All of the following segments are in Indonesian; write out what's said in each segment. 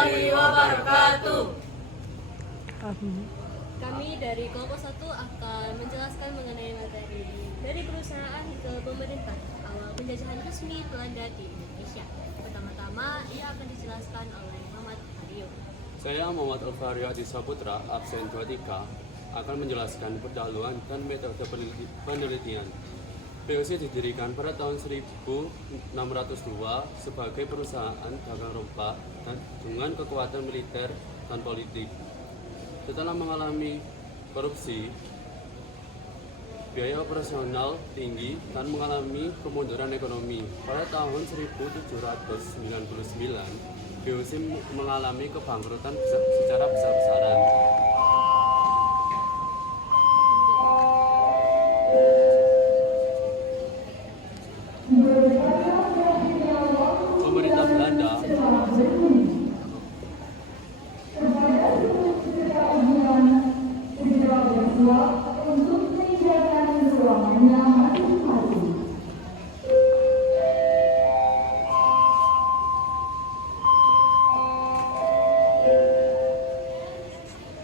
warahmatullahi wabarakatuh. Kami dari kelompok 1 akan menjelaskan mengenai materi dari perusahaan ke pemerintah, awal penjajahan resmi Belanda di Indonesia. Pertama-tama, ia akan dijelaskan oleh Muhammad Haryo. Saya Muhammad Alfario Adi Saputra, absen 23, akan menjelaskan pendahuluan dan metode penelitian. VOC didirikan pada tahun 1602 sebagai perusahaan dagang rempah dan dengan kekuatan militer dan politik. Setelah mengalami korupsi, biaya operasional tinggi dan mengalami kemunduran ekonomi. Pada tahun 1799, VOC mengalami kebangkrutan secara besar-besaran. Pemerintah Belanda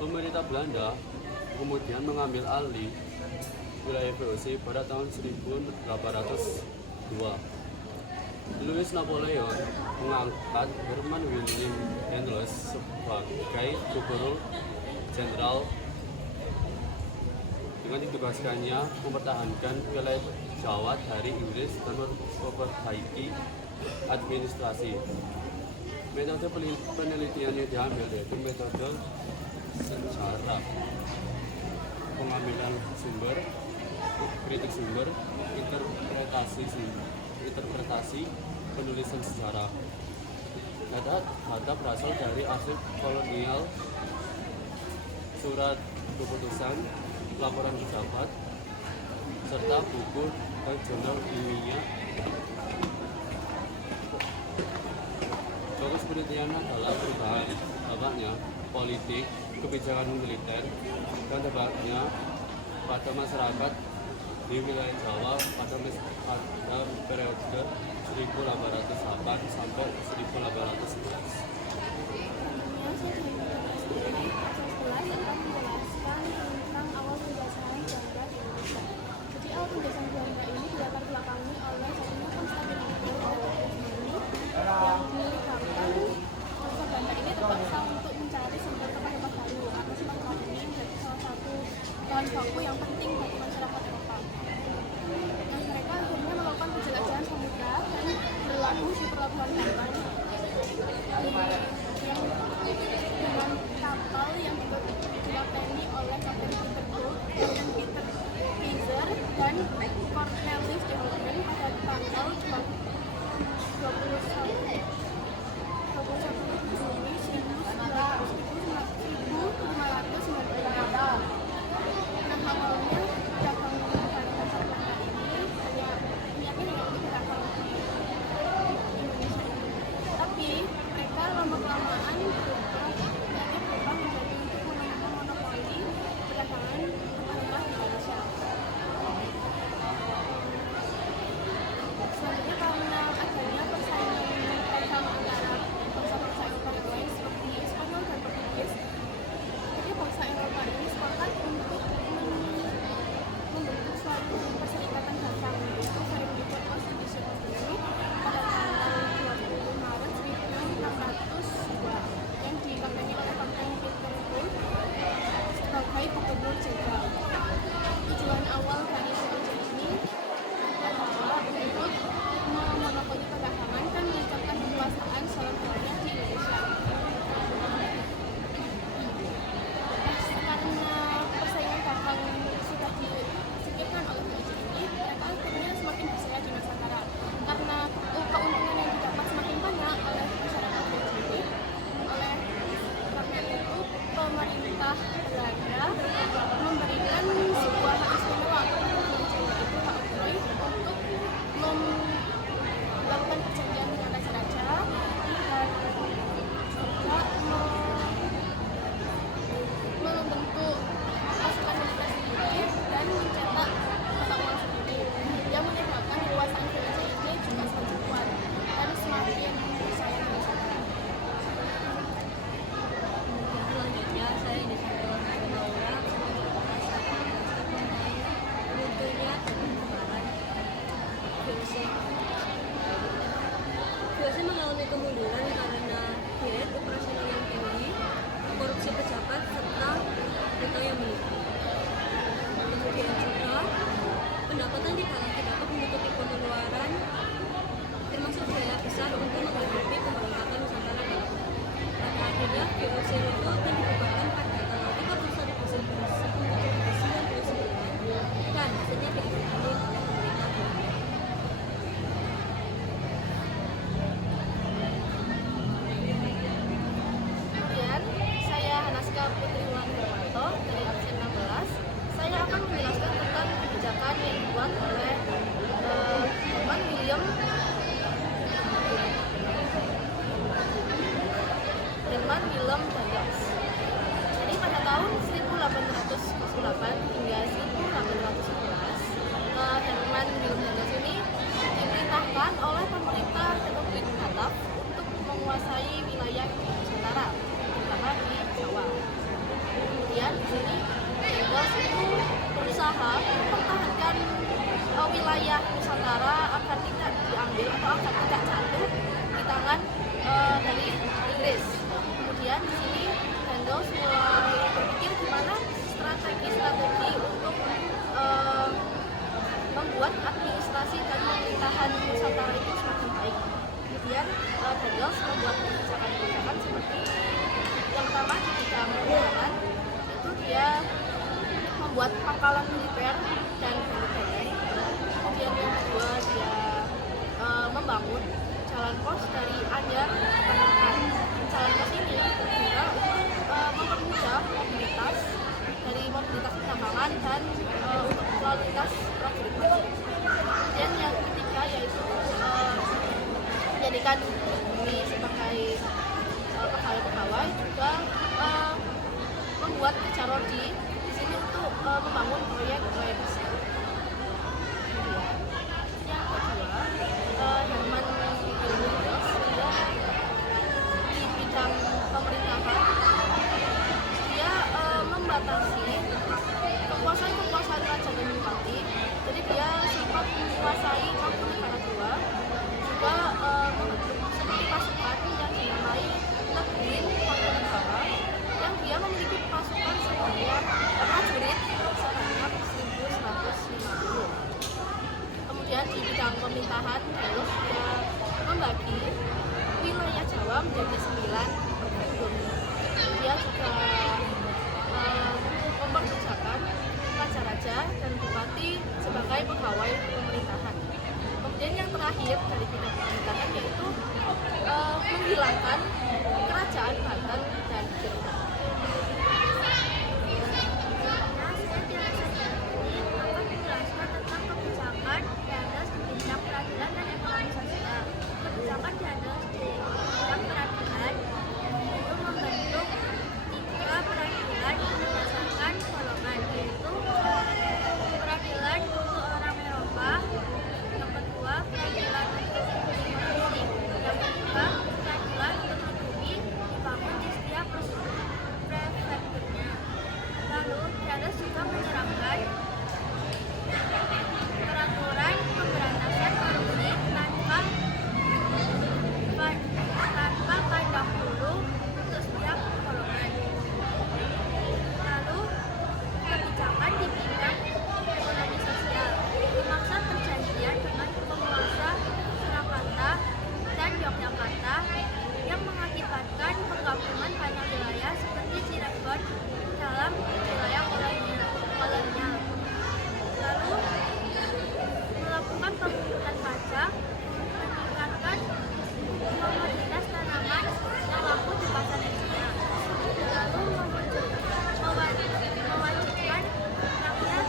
Pemerintah Belanda kemudian mengambil alih wilayah VOC pada tahun 1802. Louis Napoleon mengangkat Herman William Handels sebagai gubernur jenderal dengan ditugaskannya mempertahankan wilayah Jawa dari Inggris dan memperbaiki administrasi. Metode penelitian yang diambil yaitu metode sejarah, pengambilan sumber, kritik sumber, interpretasi, penulisan sejarah. Data berasal dari arsip kolonial, surat keputusan, laporan pejabat, serta buku dan jurnal ilmiah. Fokus penelitian adalah perubahan dampaknya politik, kebijakan militer, dan dampaknya pada masyarakat di wilayah Jawa pada periode 1808 sampai 1811. bahan baku yang penting bagi masyarakat Eropa. Dan mereka akhirnya melakukan penjelajahan samudra dan berlabuh di pelabuhan Banten dengan kapal yang dilapeni oleh Kapten Peter Cook, Peter Kaiser, dan Cornelis de Hoven pada tanggal 21 Juni 1596. Awalnya dagang barang pasar Belanda ini hanya niatnya tidak untuk dagang di Indonesia ini. Tapi mereka lama-kelamaan berubah menjadi untuk memenangkan monopoli perdagangan rempah di Indonesia. Selanjutnya karena adanya persaingan dagang antara bangsa-bangsa Eropa yang lain kemunduran karena diet operasional yang tinggi, korupsi pejabat, serta data yang menipis. Kemudian juga pendapatan tidak dapat menutupi pengeluaran, termasuk biaya besar untuk menghadapi pemberontakan Nusantara dalam. Pada akhirnya VOC itu akan dibubarkan pada tanggal 31 Desember 1999 dan hasilnya diumumkan oleh pemerintah Belanda. Kemudian, saya Hanaska Putri Hermanto dari absen 16. Saya akan menjelaskan tentang kebijakan yang dibuat oleh Herman Willem Daendels. Jadi pada tahun 1808 hingga 1811, Herman Willem Daendels ini diperintahkan oleh pemerintah Republik Batak untuk menguasai wilayah Nusantara, terutama di Jawa. Kemudian di sini Daendels itu berusaha mempertahankan wilayah Nusantara agar tidak diambil atau agar tidak jatuh di tangan dari Inggris. Kemudian di sini Daendels mulai berpikir gimana strategi untuk membuat administrasi dan pemerintahan Nusantara itu semakin baik. Kemudian Daendels membuat kebijakan-kebijakan seperti yang pertama di bidang pertahanan, itu dia membuat pangkalan militer dan benteng. Kemudian yang kedua dia membangun jalan pos dari Anyar ke Tarakan. Jalan pos ini berguna untuk mempermudah mobilitas penerbangan dan untuk lalu lintas prajurit. Kemudian yang ketiga yaitu menjadikan ini sebagai pegawai-pegawai, juga membuat kerja-rodi di sini untuk membangun proyek-proyek besar. Yang kedua, Herman Willem Daendels dia di bidang pemerintahan dia membatasi kekuasaan raja dan bupati. Jadi dia sempat menguasai Mangkunegaran II, juga membentuk seperti pasukan yang dinamai Negrin Mangkunegaran, yang dia memiliki pasukan sebanyak prajurit sebanyak 1.150. Kemudian di bidang pemerintahan Daendels dia membagi wilayah Jawa menjadi 9 prefektur. Dia juga mempekerjakan raja-raja dan bupati sebagai pegawai pemerintahan. Kemudian yang terakhir dari bidang pemerintahan yaitu menghilangkan kerajaan Banten dan Jerman. Akan menjelaskan tentang kebijakan Daendels di bidang peradilan dan ekonomi sosial. Kebijakan Daendels di bidang peradilan itu membentuk 3 peradilan berdasarkan golongan, yaitu peradilan untuk orang Eropa, yang kedua peradilan untuk Timur Tengah, yang ketiga peradilan untuk pribumi dibangun di setiap prefekturnya. Lalu Daendels juga menerapkan peraturan pemberantasan korupsi tanpa pandang bulu untuk setiap golongan. Lalu kebijakan di bidang ekonomi sosial dimaksud perjanjian dengan penguasa Surakarta dan Yogyakarta yang mengakibatkan penggabungan banyak wilayah seperti Cirebon dalam wilayah kolonial. Lalu melakukan pemungutan pajak, meningkatkan komoditas tanaman yang laku di pasar dunia. Lalu mewajibkan rakyat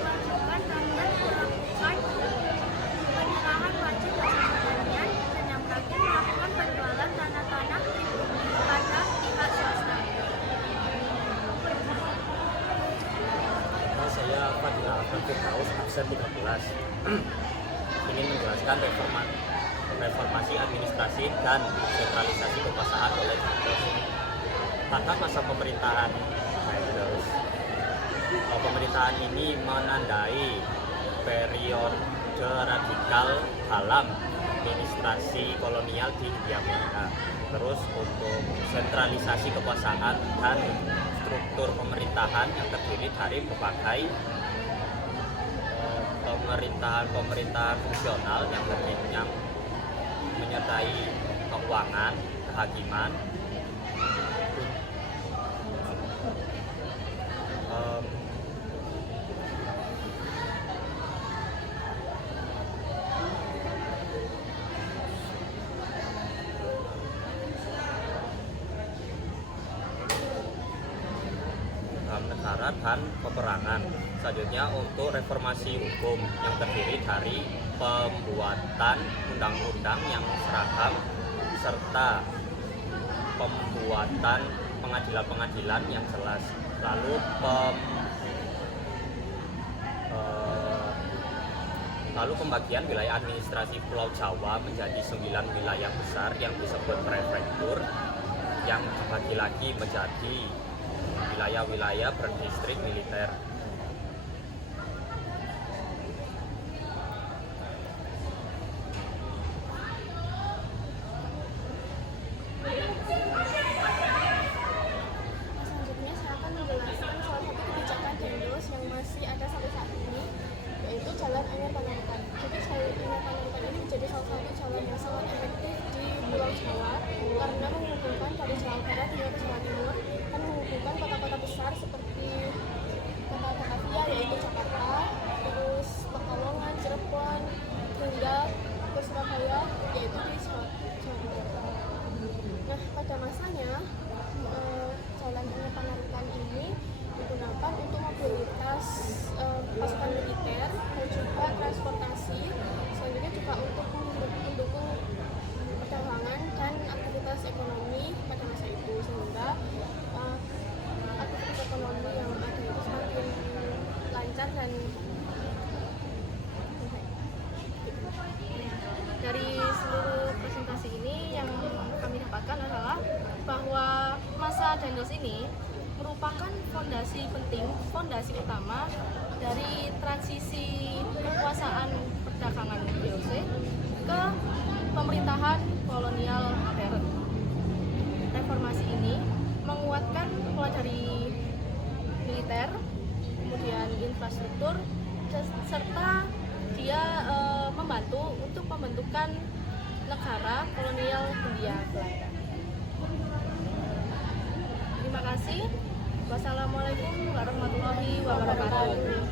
melakukan penyerahan wajib hasil pertanian, dan yang terakhir melakukan penjualan tanah-tanah pribumi pada pihak swasta. Saya Fadila Firdaus, absen 13, ingin menjelaskan reformasi administrasi dan sentralisasi kekuasaan oleh Daendels. Pada masa pemerintahan Daendels, pemerintahan ini menandai periode radikal dalam administrasi kolonial di Hindia Belanda. Terus untuk sentralisasi kekuasaan dan struktur pemerintahan yang terdiri dari berbagai pemerintahan fungsional yang menyertai keuangan, kehakiman, negara dan peperangan. Selanjutnya untuk reformasi hukum yang terdiri dari pembuatan undang-undang yang seragam serta pembuatan pengadilan-pengadilan yang jelas. Lalu pembagian wilayah administrasi Pulau Jawa menjadi 9 wilayah besar yang disebut prefektur, yang dibagi lagi menjadi wilayah-wilayah berdistrik militer. Selanjutnya saya akan menjelaskan salah satu kebijakan Dendos yang masih ada sampai saat ini, yaitu Jalan Anyar Panarikan. Jadi Jalan Anyar Panarikan ini menjadi salah satu jalan yang sangat efektif di Pulau Jawa karena menghubungkan dari Jawa Barat hingga ke Jawa Timur, dan menghubungkan kota-kota besar seperti kota Batavia yaitu Jakarta, terus Pekalongan, Cirebon, hingga ke Surabaya yaitu di Jawa Timur. Nah, pada masanya Jalan Anyar Panarikan ini digunakan untuk mobilitas pasukan militer dan juga transportasi, selanjutnya juga untuk mendukung perdagangan dan aktivitas ekonomi pada masa itu, sehingga aktivitas ekonomi yang ada itu semakin lancar dan Dari seluruh presentasi ini yang kami dapatkan adalah bahwa masa Dendos ini merupakan fondasi penting, fondasi utama dari transisi kekuasaan perdagangan VOC ke pemerintahan kolonial modern. Reformasi ini menguatkan mulai dari militer, kemudian infrastruktur, serta dia membantu untuk pembentukan negara kolonial Hindia Belanda. Terima kasih. Wassalamualaikum warahmatullahi wabarakatuh.